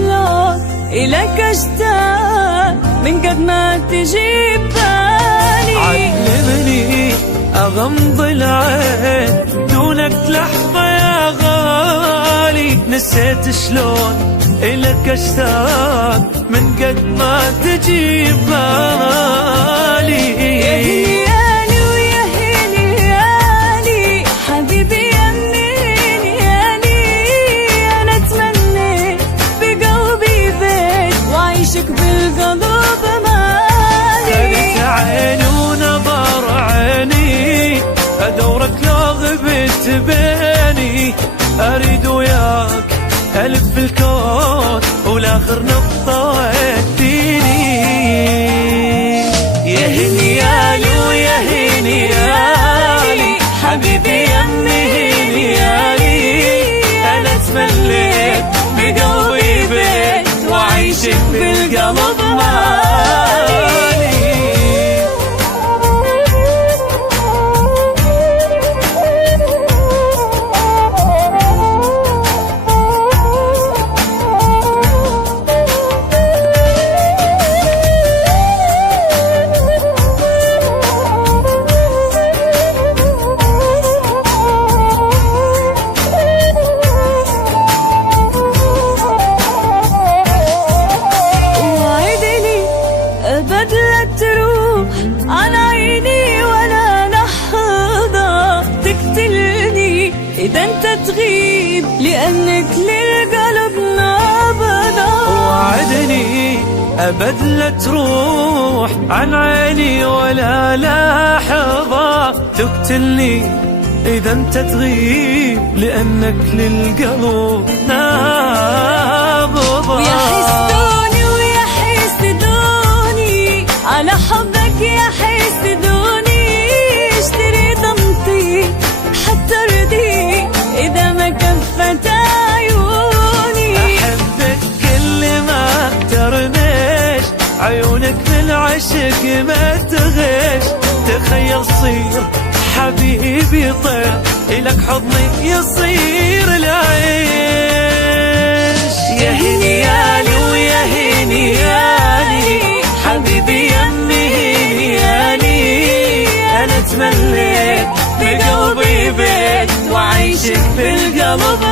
شلون إلك أشتاق من قد ما تجيب بالي. علمني أغمض العين دونك لحظة يا غالي، نسيت شلون إلك أشتاق من قد ما تجيب بالي. يا هنيالي ويا هنيالي حبيبي يا هنيالي، أنا أتمنى بقلبي بيت وعيشك بالقلب مالي. خدت عيني ونظر عيني أدورك لو غبت بيني، أريد وياك ألف الكون والآخر نقطة وديني. يا هنيالي ويا هنيالي حبيبي يا هنيالي، أنا تمليت بقلبي بيت وعيشك بالقلب مالي. أبد لا تروح عن عيني ولا لحظة تقتلني إذا أنت تغيب، لأنك للقلب نابضة. وعدني أبد لا تروح عن عيني ولا لحظة تقتلني إذا أنت تغيب، لأنك للقلب نابضة. ويا حسدوني ويا حسدوني على حبك يا حسدوني، اشتري ضمتي حتى ردي إذا ما كفت عيوني. أحبك كل ما ترمش عيونك من عشق ما تغش، تخيل صير حبيبي طير إلك حضني يصير العيش. يا هنيالي ويا هنيالي حبيبي يا هنيالي، أنا تمليت بقلبي بيت وعيشك بالقلب